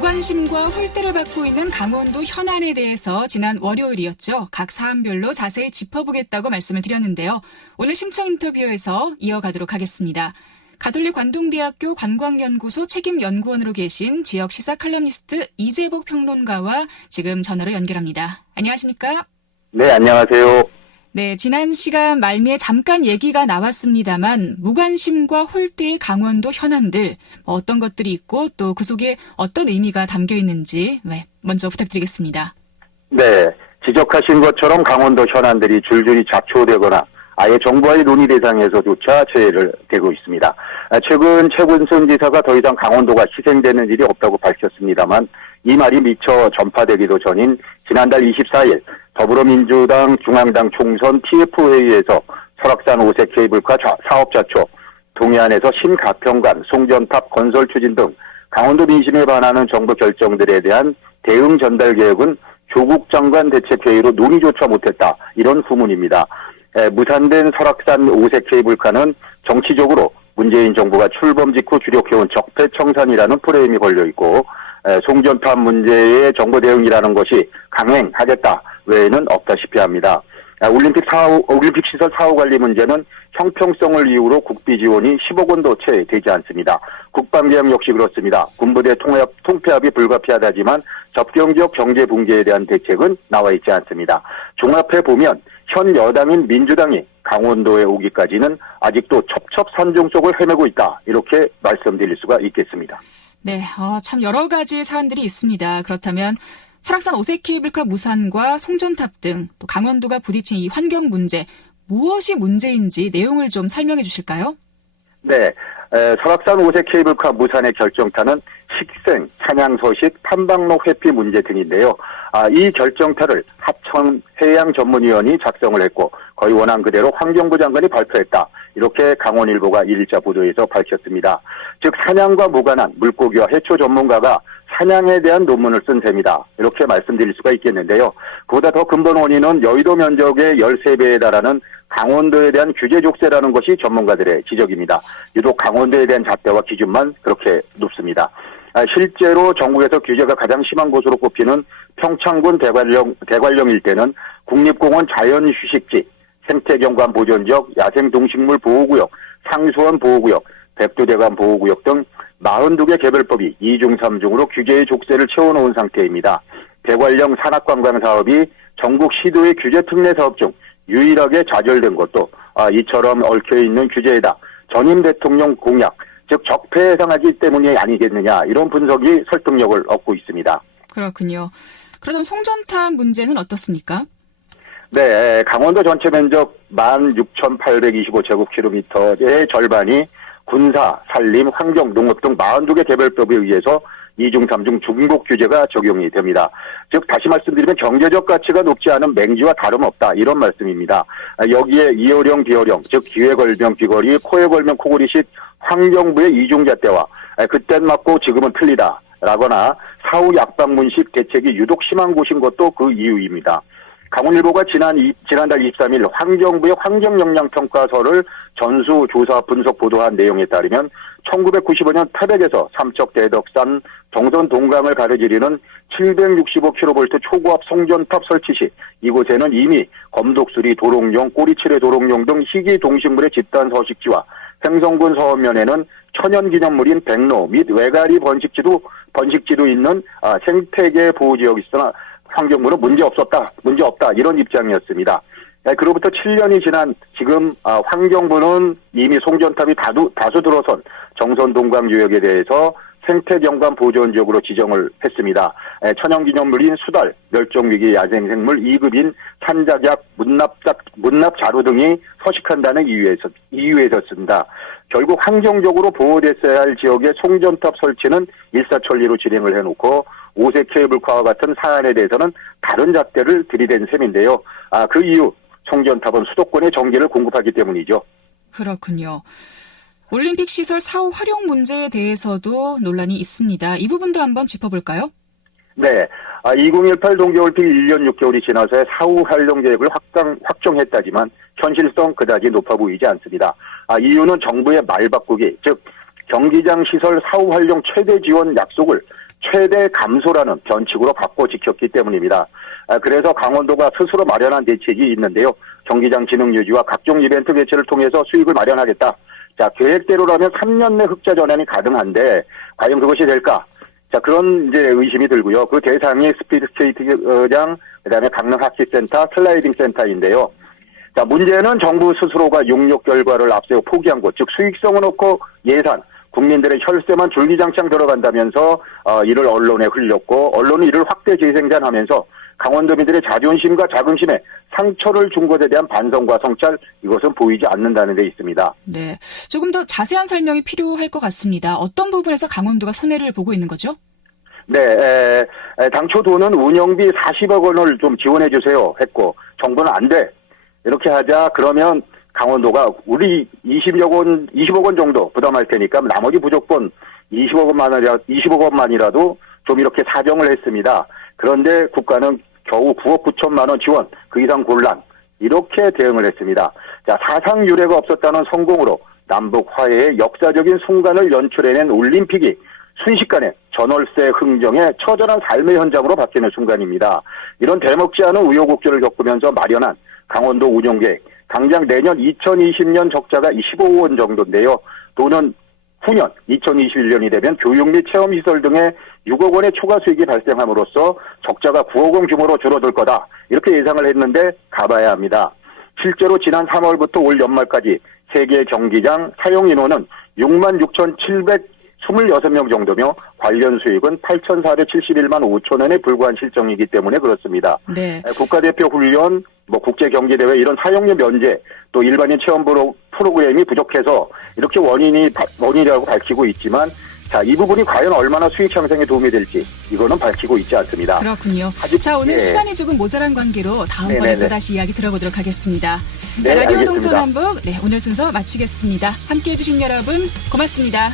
무관심과 홀대를 받고 있는 강원도 현안에 대해서 지난 월요일이었죠. 각 사안별로 자세히 짚어보겠다고 말씀을 드렸는데요. 오늘 심층 인터뷰에서 이어가도록 하겠습니다. 가톨릭 관동대학교 관광연구소 책임연구원으로 계신 지역 시사 칼럼니스트 이재복 평론가와 지금 전화로 연결합니다. 안녕하십니까? 네, 안녕하세요. 네, 지난 시간 말미에 잠깐 얘기가 나왔습니다만 무관심과 홀대의 강원도 현안들 어떤 것들이 있고 또 그 속에 어떤 의미가 담겨 있는지 먼저 부탁드리겠습니다. 네, 지적하신 것처럼 강원도 현안들이 줄줄이 잡초되거나 아예 정부와의 논의 대상에서조차 제외를 되고 있습니다. 최근 최군순 지사가 더 이상 강원도가 희생되는 일이 없다고 밝혔습니다만 이 말이 미처 전파되기도 전인 지난달 24일 더불어민주당 중앙당 총선 TF회의에서 설악산 오색 케이블카 사업자초, 동해안에서 신가평간, 송전탑 건설 추진 등 강원도 민심에 반하는 정부 결정들에 대한 대응 전달 계획은 조국 장관 대책회의로 논의조차 못했다. 이런 후문입니다. 무산된 설악산 오색 케이블카는 정치적으로 문재인 정부가 출범 직후 주력해온 적폐청산이라는 프레임이 걸려있고 송전탑 문제의 정부 대응이라는 것이 강행하겠다 외에는 없다시피 합니다. 올림픽 시설 사후 관리 문제는 형평성을 이유로 국비 지원이 10억 원도 채 되지 않습니다. 국방개혁 역시 그렇습니다. 군부대 통폐합이 불가피하다지만 접경지역 경제 붕괴에 대한 대책은 나와 있지 않습니다. 종합해 보면 현 여당인 민주당이 강원도에 오기까지는 아직도 첩첩산중 속을 헤매고 있다. 이렇게 말씀드릴 수가 있겠습니다. 네, 참 여러 가지 사안들이 있습니다. 그렇다면 설악산 오색 케이블카 무산과 송전탑 등 또 강원도가 부딪힌 이 환경 문제, 무엇이 문제인지 내용을 좀 설명해 주실까요? 네, 설악산 오색 케이블카 무산의 결정타는 식생, 사냥 서식, 탐방로 회피 문제 등인데요. 이 결정타를 하천 해양전문위원이 작성을 했고 거의 원안 그대로 환경부 장관이 발표했다. 이렇게 강원일보가 일자 보도에서 밝혔습니다. 즉 사냥과 무관한 물고기와 해초 전문가가 사냥에 대한 논문을 쓴 셈이다. 이렇게 말씀드릴 수가 있겠는데요. 그보다 더 근본 원인은 여의도 면적의 13배에 달하는 강원도에 대한 규제 족쇄라는 것이 전문가들의 지적입니다. 유독 강원도에 대한 잣대와 기준만 그렇게 높습니다. 실제로 전국에서 규제가 가장 심한 곳으로 꼽히는 평창군 대관령 일대는 국립공원 자연휴식지, 생태경관 보존지역, 야생동식물 보호구역, 상수원 보호구역, 백두대간 보호구역 등 42개 개별법이 2중 3중으로 규제의 족쇄를 채워놓은 상태입니다. 대관령 산악관광 사업이 전국 시도의 규제 특례 사업 중 유일하게 좌절된 것도 이처럼 얽혀있는 규제에다 전임 대통령 공약, 즉 적폐에 해당하기 때문이 아니겠느냐 이런 분석이 설득력을 얻고 있습니다. 그렇군요. 그렇다면 송전탑 문제는 어떻습니까? 네, 강원도 전체 면적 16,825제곱킬로미터의 절반이 군사, 산림, 환경, 농업 등 42개 개별법에 의해서 2중, 3중 중복 규제가 적용이 됩니다. 즉 다시 말씀드리면 경제적 가치가 높지 않은 맹지와 다름없다 이런 말씀입니다. 여기에 이어령, 비어령, 즉 귀에 걸면 귀걸이, 코에 걸면 코골이식 환경부의 이중잣대와 그땐 맞고 지금은 틀리다라거나 사후 약방문식 대책이 유독 심한 곳인 것도 그 이유입니다. 강원일보가 지난달 23일 환경부의 환경영향평가서를 전수조사 분석 보도한 내용에 따르면 1995년 태백에서 삼척 대덕산 정선 동강을 가로지르는 765kV 초고압 송전탑 설치 시 이곳에는 이미 검독수리 도롱뇽, 꼬리치레 도롱뇽 등 희귀 동식물의 집단 서식지와 횡성군 서원면에는 천연기념물인 백로 및 외가리 번식지도 있는 생태계 보호지역이 있으나 환경부는 문제 없다 이런 입장이었습니다. 그로부터 7년이 지난 지금 환경부는 이미 송전탑이 다수 들어선 정선동강 유역에 대해서 생태경관 보존지역으로 지정을 했습니다. 천연기념물인 수달, 멸종위기 야생생물 2급인 산작약, 문납자루 등이 서식한다는 이유에서였습니다. 결국 환경적으로 보호됐어야 할 지역의 송전탑 설치는 일사천리로 진행을 해놓고 오색 케이블카와 같은 사안에 대해서는 다른 잣대를 들이댄 셈인데요. 그 이유 송전탑은 수도권에 전기를 공급하기 때문이죠. 그렇군요. 올림픽 시설 사후 활용 문제에 대해서도 논란이 있습니다. 이 부분도 한번 짚어볼까요? 네. 2018 동계올림픽 1년 6개월이 지나서 사후 활용 계획을 확정했다지만 현실성 그다지 높아 보이지 않습니다. 이유는 정부의 말 바꾸기, 즉 경기장 시설 사후 활용 최대 지원 약속을 최대 감소라는 변칙으로 바꿔 지켰기 때문입니다. 그래서 강원도가 스스로 마련한 대책이 있는데요. 경기장 진흥 유지와 각종 이벤트 개최를 통해서 수익을 마련하겠다. 자, 계획대로라면 3년 내 흑자 전환이 가능한데 과연 그것이 될까? 자, 그런 이제 의심이 들고요. 그 대상이 스피드스케이트장, 그다음에 강릉 하키센터, 슬라이딩 센터인데요. 자, 문제는 정부 스스로가 용역 결과를 앞세워 포기한 것, 즉 수익성은 없고 예산, 국민들의 혈세만 줄기장창 들어간다면서 이를 언론에 흘렸고 언론이 이를 확대 재생산하면서 강원도민들의 자존심과 자긍심에 상처를 준 것에 대한 반성과 성찰, 이것은 보이지 않는다는 데 있습니다. 네, 조금 더 자세한 설명이 필요할 것 같습니다. 어떤 부분에서 강원도가 손해를 보고 있는 거죠? 네, 당초 도는 운영비 40억 원을 좀 지원해 주세요 했고 정부는 안 돼. 이렇게 하자 그러면 강원도가 우리 20억 원 정도 부담할 테니까 나머지 무조건 20억 원만이라도 좀 이렇게 사정을 했습니다. 그런데 국가는 겨우 9억 9천만 원 지원, 그 이상 곤란, 이렇게 대응을 했습니다. 자, 사상 유례가 없었다는 성공으로 남북 화해의 역사적인 순간을 연출해낸 올림픽이 순식간에 전월세 흥정의 처절한 삶의 현장으로 바뀌는 순간입니다. 이런 대먹지 않은 우여곡절을 겪으면서 마련한 강원도 운영계획, 당장 내년 2020년 적자가 15억 원 정도인데요. 또는 후년 2021년이 되면 교육 및 체험시설 등의 6억 원의 추가 수익이 발생함으로써 적자가 9억 원 규모로 줄어들 거다. 이렇게 예상을 했는데 가봐야 합니다. 실제로 지난 3월부터 올 연말까지 세계 경기장 사용 인원은 66,726명 정도며 관련 수익은 8,471만 5천 원에 불과한 실정이기 때문에 그렇습니다. 네. 국가대표 훈련, 국제경기대회 이런 사용료 면제, 또 일반인 체험 프로그램이 부족해서 이렇게 원인이라고 밝히고 있지만 자, 이 부분이 과연 얼마나 수익 형성에 도움이 될지 이거는 밝히고 있지 않습니다. 그렇군요. 자, 오늘 시간이 조금 모자란 관계로 다음번에 또 다시 이야기 들어보도록 하겠습니다. 자, 라디오 알겠습니다. 동서남북, 오늘 순서 마치겠습니다. 함께해 주신 여러분 고맙습니다.